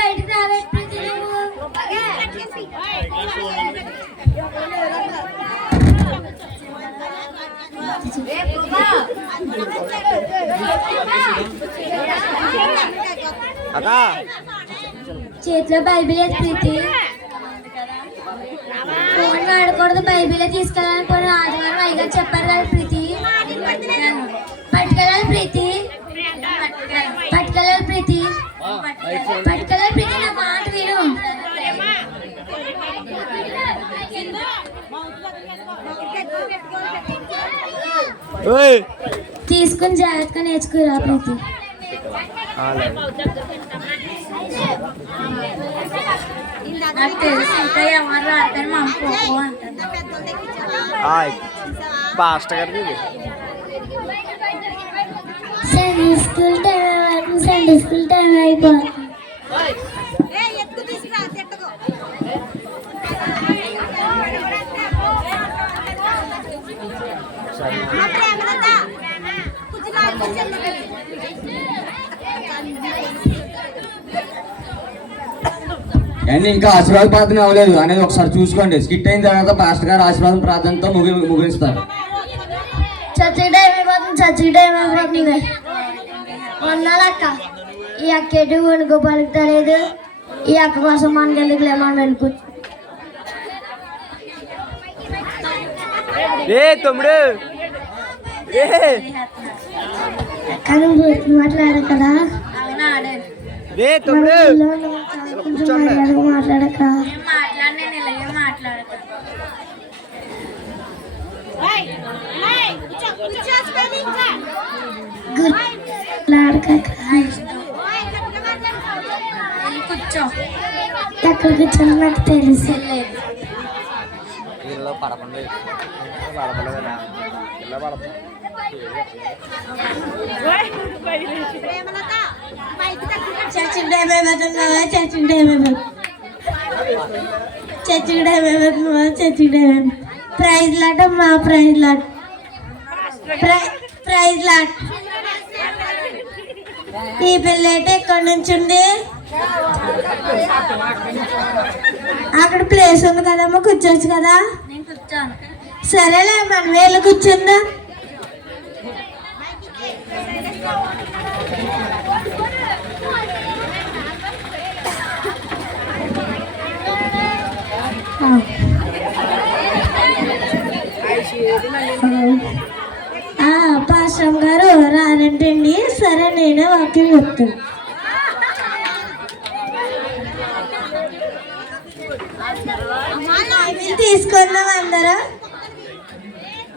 బయటకు రావే ప్రీతి చేతిలో బైబిల్ లేదు ప్రీతి. ఫోన్ వాడకూడదు, బైబిలే తీసుకెళ్ళాలని కొన్ని ఆదివారం అయ్యగారు చెప్పారు కదా ప్రీతి. పట్టుకెళ్ళాలి ప్రీతి, పట్టుకెళ్ళాలి ప్రీతి, పట్టుకెళ్ళాలి ప్రీతి. నా మాట విను. తీసుకుని జాగ్రత్తగా నేర్చుకురా ప్రీతి. నాకు తెలుసు ఇంకా ఎవరు రాడతారు మా అమ్మ అంటారు. సండే స్కూల్ టైం అయిపోతుంది. అండ్ ఇంకా ఆశీర్వాద ప్రార్థన అవ్వలేదు అనేది ఒకసారి చూసుకోండి. స్కిట్ అయిన తర్వాత పాస్టర్ గారు ఆశీర్వాదం ప్రార్థనతో ముగిస్తారు. చర్చికి టైం అయిపోతుంది, చర్చికి టైం అయిపోతుంది. అక్క ఈ అక్క ఎటు వణుకో పలుకుతలేదు. ఈ అక్క కోసం మనకి ఎందుకులే, మనం వెళ్ళిపోవచ్చు. కానీ మాట్లాడారు కదా, మాట్లాడక ఎక్కడ కూర్చొని నాకు తెలుసు. చర్చికి టైం అయిపోతుంది, చర్చికి టైం అయిపోతుంది, చర్చికి టైం అయిపోతుంది, చర్చికి టైం అయిపోతుంది. ప్రైజ్ లాట్ అమ్మా, ప్రైజ్ లాట్, ప్రైజ్ లాట్. ఈ పిల్లైతే ఎక్కడి నుంచి ఉంది? అక్కడ ప్లేస్ ఉంది కదమ్మా, కూర్చోవచ్చు కదా. సరేలే మన వేళ్ళు కూర్చుందా. పాస్టర్ గారు రానంటండి. సరే నేనే వాక్యం చెప్తాను. బైబిల్ తీసుకుందాం అందరూ,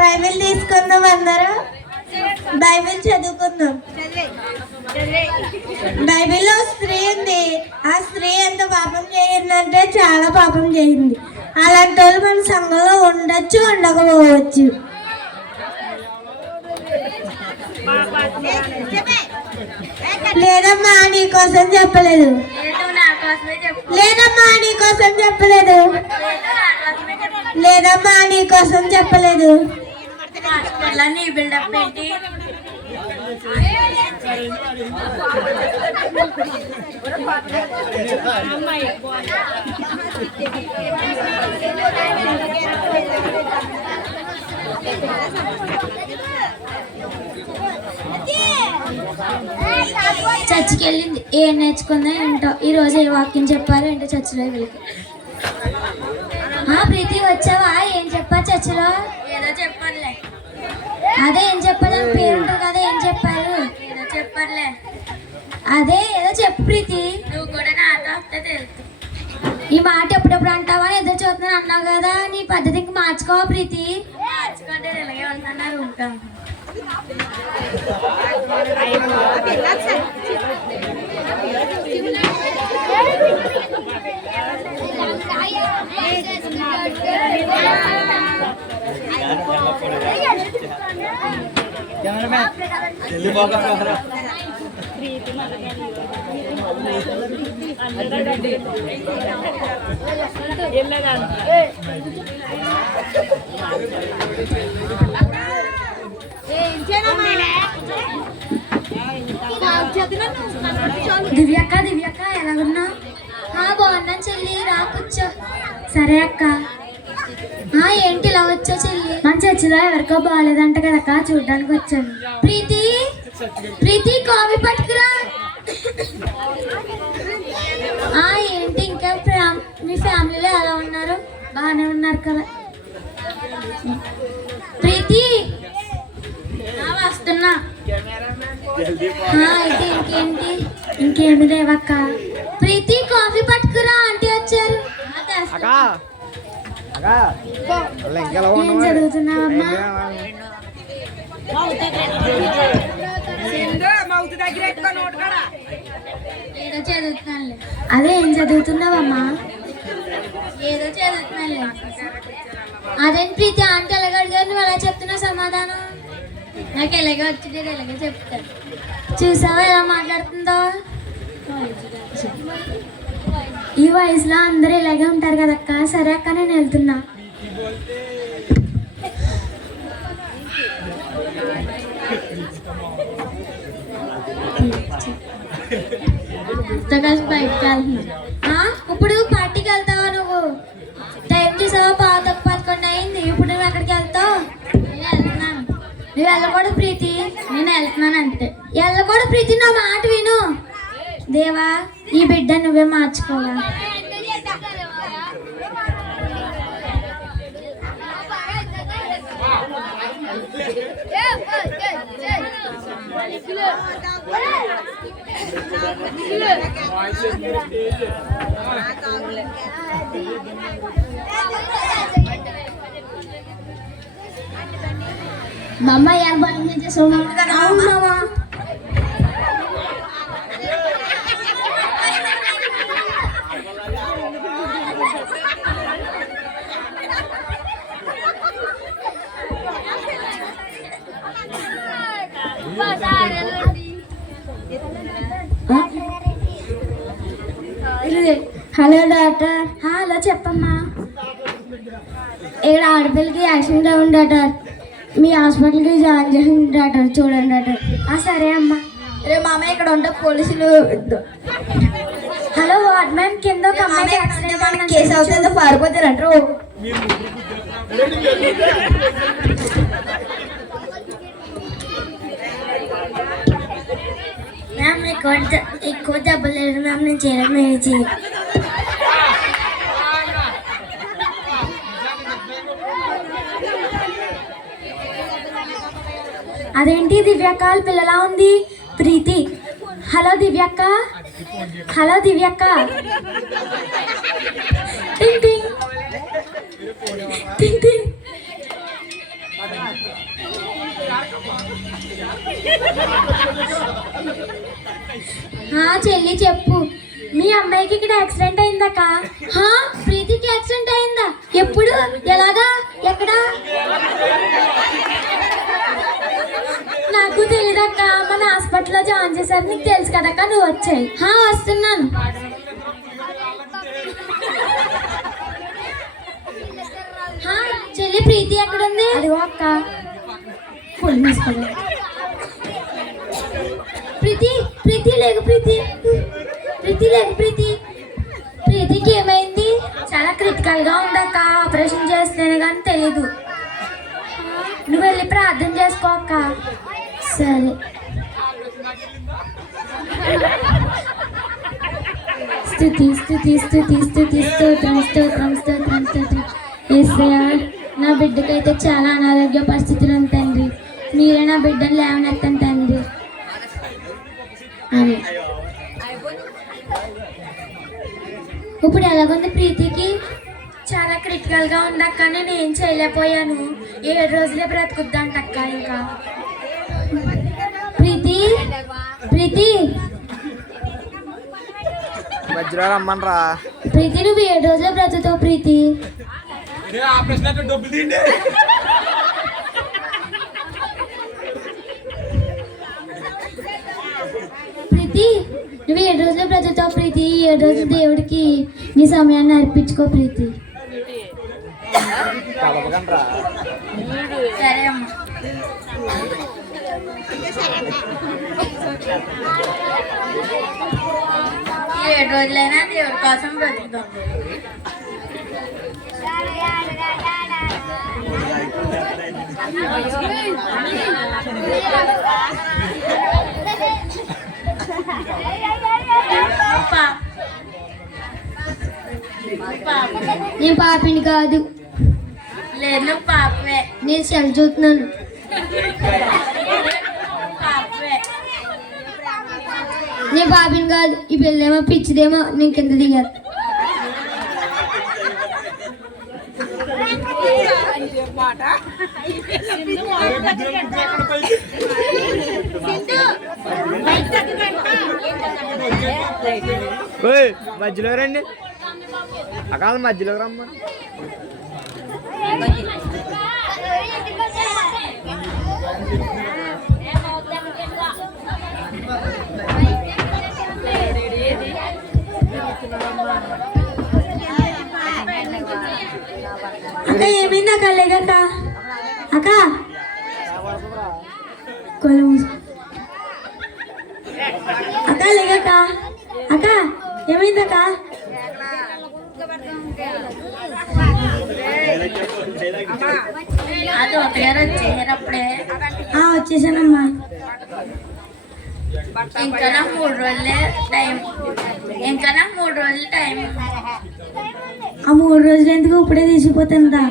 బైబిల్ తీసుకుందాం అందరూ, బైబిల్ చదువుకుందాం. బైబిల్లో స్త్రీ ఉంది. ఆ స్త్రీ ఎంత పాపం చేయిందంటే చాలా పాపం చేయింది. అలాంటి వాళ్ళు మన సంఘంలో ఉండొచ్చు, ఉండకపోవచ్చు. లేదమ్మా నీకోసం చెప్పలేదు, లేదమ్మా నీకోసం చెప్పలేదు, లేదమ్మా నీకోసం చెప్పలేదు. నీ బిల్డప్ ఏంటి? చర్చికి వెళ్ళింది. ఏం నేర్చుకుందా ఏంటో, ఈరోజు ఏ వాక్యం చెప్పారు ఏంటో చర్చిలో వీళ్ళకి. ప్రీతి వచ్చావా? ఏం చెప్పారు చర్చిలో? ఏదో చెప్పారులే. అదే ఏం చెప్పాలి పేరు ఉంటుంది కదా, ఏం చెప్పారు? ఏదో చెప్పారులే. అదే ఏదో చెప్పు ప్రీతి. నువ్వు కూడా నాతో వస్తే తెలుసు. ఈ మాట ఎప్పుడెప్పుడు అంటావా? ఎదురు చూస్తున్నాను అన్నావు కదా, నీ పద్ధతి ఇంక మార్చుకోవా ప్రీతి? మార్చుకుంటే ఇలాగే ఉంటున్నారు ఉంటాం. ఏం చేయను దివ్యక్క దివ్యక్క ఎలాగున్నా? బాగున్నాను చెల్లి, రా కూర్చో. సరే అక్క. ఏంటి ఇలా వచ్చా చెల్లి? మన చర్చిలో ఎవరికో బాగాలేదంట కదక్క, చూడడానికి వచ్చాను. ప్రీతి ప్రీతి కాఫీ పట్టుకురా. ఏంటి ఇంకా మీ ఫ్యామిలీలో ఎలా ఉన్నారు? బాగానే ఉన్నారు కదా? ప్రీతి వస్తున్నా. అయితే ఇంకేంటి? ఇంకేమి లేవక్క. ప్రీతి కాఫీ పట్టుకురా, ఆంటీ వచ్చారు. ఏం చదువుతున్నావమ్మా? ఏదో చదువుతున్నానులే. అదే ఏం చదువుతున్నావమ్మా? ఏదో చదువుతున్నానులే. అదేంటి ప్రీతి, ఆంటీ ఎలాగ అడిగారు, నువ్వు ఎలా చెప్తున్నావు సమాధానం? నాకు ఎలాగే వచ్చింది, ఎలాగే చెప్తాను. చూసావా ఎలా మాట్లాడుతుందో? ఈ వయసులో అందరూ ఇలాగే ఉంటారు కదక్క. సరే అక్క, నేను వెళ్తున్నా. కలిసి బయటకు వెళ్తున్నా. ఇప్పుడు పార్టీకి వెళ్తావా నువ్వు? టైం చూసావా? 11 అయింది. ఇప్పుడు నువ్వు ఎక్కడికి వెళ్తావు? నేను వెళ్తున్నాను. నువ్వు వెళ్ళకూడదు ప్రీతి. నేను వెళ్తున్నాను అంతే. వెళ్ళకూడదు ప్రీతి, నా మాట విను. దేవా, ఈ బిడ్డ నువ్వే మార్చుకోవా. మమ్మ యార్ బంద్ చేసావు కదా? అవునమ్మా. Hello doctor. హలో చెప్పమ్మా. ఇక్కడ ఆడపిల్లకి యాక్సిడెంట్ అయింది డాక్టర్. మీ హాస్పిటల్కి జాయిన్ చేసింది డాక్టర్, చూడండి డాక్టర్. సరే అమ్మా. రే మామ, ఇక్కడ ఉంటే పోలీసులు. హలో వార్డ్ మ్యామ్, కింద ఒక అమ్మాయికి యాక్సిడెంట్ కేసు అవుతుందో పారిపోతారంటారు. మ్యామ్ ఎక్కువ దెబ్బలు లేదు మ్యామ్, నేను చేయడం మేనేజ్. అదేంటి దివ్యక్క పిల్లలా ఉంది? ప్రీతి. హలో దివ్యక్క. హలో దివ్యక్క. టింగ్ టింగ్ టింగ్ టింగ్. చెల్లి చెప్పు. మీ అమ్మాయికి ఇక్కడ యాక్సిడెంట్ అయిందక్క. ప్రీతికి యాక్సిడెంట్ అయిందా? ఎప్పుడు? ఎలాగా? ఎక్కడా? నాకు తెలియదక్క. మన హాస్పిటల్లో జాయిన్ చేశారు, నీకు తెలుసు కదక్క. నువ్వు వచ్చాయి. వస్తున్నాను. చెల్లి ప్రీతి ఎక్కడుంది? అదిగో అక్క. ప్రీతి ప్రీతి లేకు ప్రీతి. ప్రీతి లేకు ప్రీతి. ప్రీతికి ఏమైంది? చాలా క్రిటికల్ గా ఉందక్క. ఆపరేషన్ చేస్తేనే కానీ తెలీదు. నువ్వు వెళ్ళి ప్రార్థన చేసుకో అక్క. సరే. స్తుతి స్తుతి స్తుతి స్తుతి స్తోత్రం స్తోత్రం స్తోత్రం స్తోత్రం. యేసయ్యా, నా బిడ్డకైతే చాలా అనారోగ్య పరిస్థితులు ఉంది తండ్రి. మీరే నా బిడ్డను లేవనెత్తండి తండ్రి. ఇప్పుడు ఎలాగుంది ప్రీతికి? చాలా క్రిటికల్ గా ఉందక్క. నేను ఏం చేయలేకపోయాను. 7 రోజులే బ్రతుకుద్దంటక్క. ఇంకా ప్రీతి ప్రీతి ప్రీతి నువ్వు 7 రోజులే బ్రతుకుతావు ప్రీతి. ప్రీతి నువ్వు 7 రోజులు బ్రతుకుతావు ప్రీతి. 7 రోజులు దేవుడికి నీ సమయాన్ని అర్పించుకో ప్రీతి. సరే అమ్మా. ఈ 7 రోజులైనా దేవుడి కోసం బ్రతుకుతాం. నేను పాపిని కాదు. లేదు నువ్వు పాపవే. నేను సెల్ చూస్తున్నాను. పాపవే. నేను పాపిని కాదు. ఈ పిల్లేమో పిచ్చిదేమో నేను కింద దిగాను. మధ్యలో రండి అకాల మధ్యలో రమ్మ. అక్క ఏమైంది అక్క? లేదక్క అక్క అక్క లేదక్క అక్క ఏమైందక్క? అది వచ్చేటప్పుడే వచ్చేసానమ్మా. ఇంకా నాకు 3 రోజులే టైం. ఆ 3 రోజులు ఎందుకు? ఇప్పుడే తీసిపోతుందా?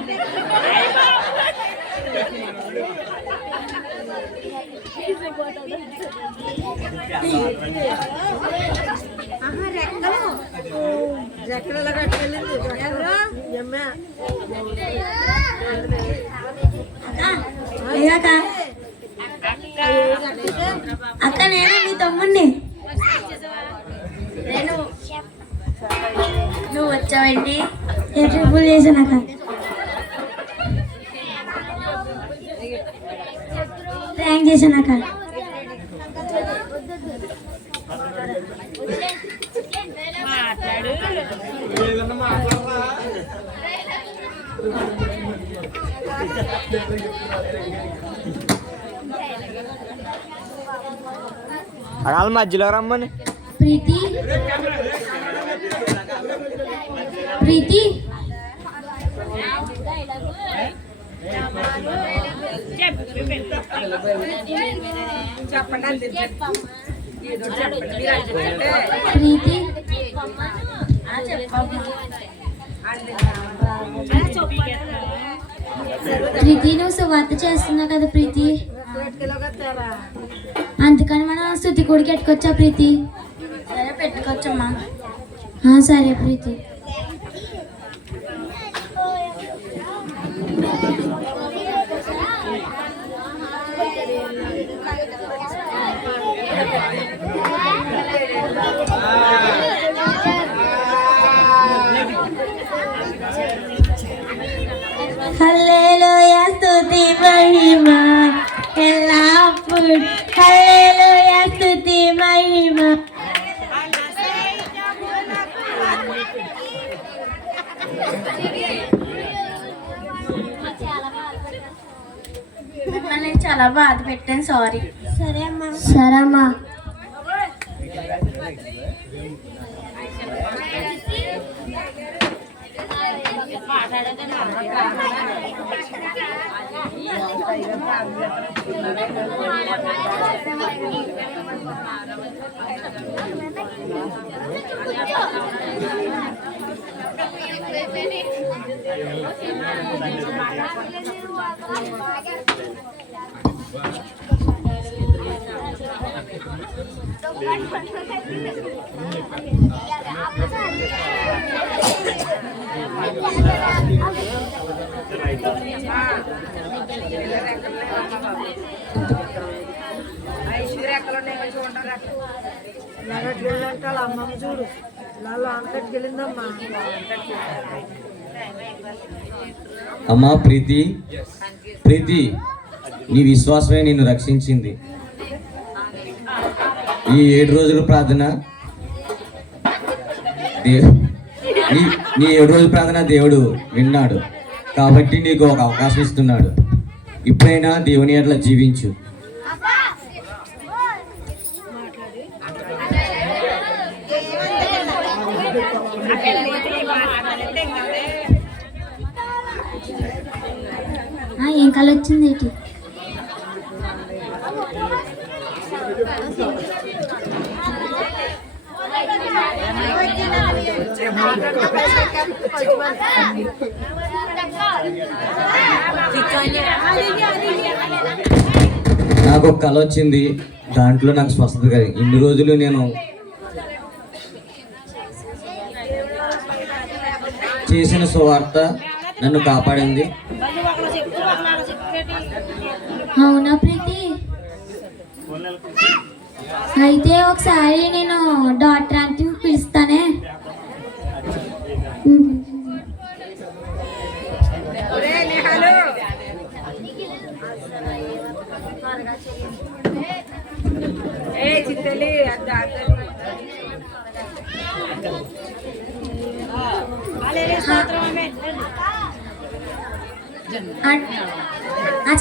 అక్క నేను మీ తమ్ముడిని. నువ్వు వచ్చావేంటి? ట్రిపుల్ చేశానక్క. థ్యాంక్ చేశానక్క. అకాల మధ్యలో రమ్మని. ప్రీతి ప్రీతి ప్రీతి ప్రీతి నువ్వు సువార్త చేస్తున్నావు కదా ప్రీతి, అందుకని మనం స్తుతి కూడికి పెట్టుకోవచ్చా ప్రీతి? సరే పెట్టుకోవచ్చమ్మా. సరే ప్రీతి. హల్లెలూయా స్తుతి మహిమ ఎల్లప్పుడు. హల్లెలూయా స్తుతి మహిమ. నేను చాలా బాధ పెట్టాను, సారీ. సరే అమ్మా. చూడు అమ్మా ప్రీతి, ప్రీతి నీ విశ్వాసమే నిన్ను రక్షించింది. ఈ 7 రోజుల ప్రార్థన నీ 7 రోజుల ప్రార్థన దేవుడు విన్నాడు కాబట్టి నీకు ఒక అవకాశం ఇస్తున్నాడు. ఇప్పుడైనా దేవుని ఎట్లా జీవించు. ఏం కళ వచ్చింది ఏంటి? నాకు ఒక కళ వచ్చింది, దాంట్లో నాకు స్వస్థత కలిగింది. ఇన్ని రోజులు నేను చేసిన సువార్త నన్ను కాపాడింది. అవునా ప్రీతి? అయితే ఒకసారి నేను డాక్టర్ అంటే పిలుస్తానే.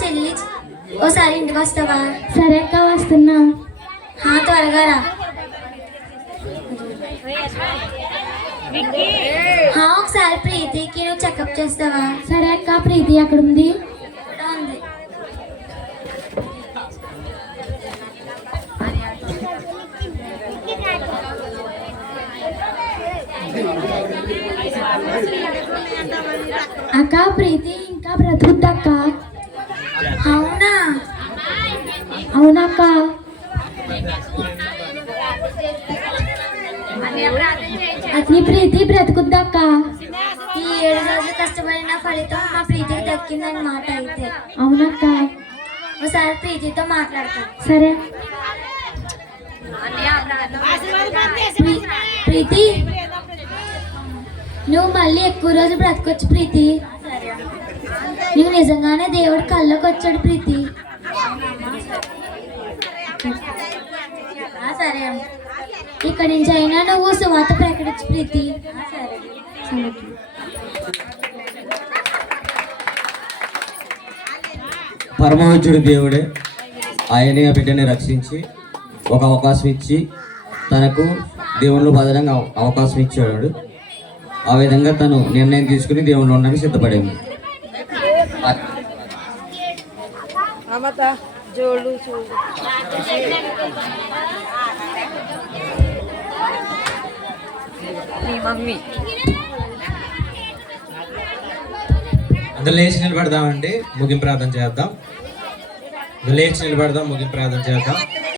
చెల్లి ఓసారి ఇంటికి వస్తావా? సరే అక్క, వస్తున్నా. త్వరగా రా. ఒకసారి ప్రీతికి నువ్వు చెకప్ చేస్తావా? సరే అక్క. ప్రీతి ఎక్కడ ఉంది? ఉంది. అక్క, ప్రీతి ఇంకా బ్రతుకుద్దక్క. అవునా? అవునక్క. అతని ప్రీతి బ్రతుకుద్దక్క. ఈ 7 రోజులు కష్టపడిన ఫలితం మా ప్రీతికి దక్కిందని మాట. అయితే అవునక్క. ఒకసారి ప్రీతితో మాట్లాడతాను. సరే. ప్రీతి, నువ్వు మళ్ళీ ఎక్కువ రోజులు బ్రతకొచ్చు ప్రీతి. నువ్వు నిజంగానే దేవుడు కళ్ళకి వచ్చాడు ప్రీతి. సరే, ఇక్కడి నుంచి అయినా నువ్వు సువార్త ప్రకటించు ప్రీతి. సరే. పరమవచ్చుడు దేవుడే ఆయనే ఆ బిడ్డని రక్షించి ఒక అవకాశం ఇచ్చి తనకు దేవుళ్ళు బదలంగా అవకాశం ఇచ్చాడు. ఆ విధంగా తను నిర్ణయం తీసుకుని దేవుళ్ళు ఉండడానికి సిద్ధపడింది. అందరూ లేచి నిలబడదామండి, ముగింపు ప్రార్థన చేద్దాం. లేచి నిలబడదాం, ముగింపు ప్రార్థన చేద్దాం.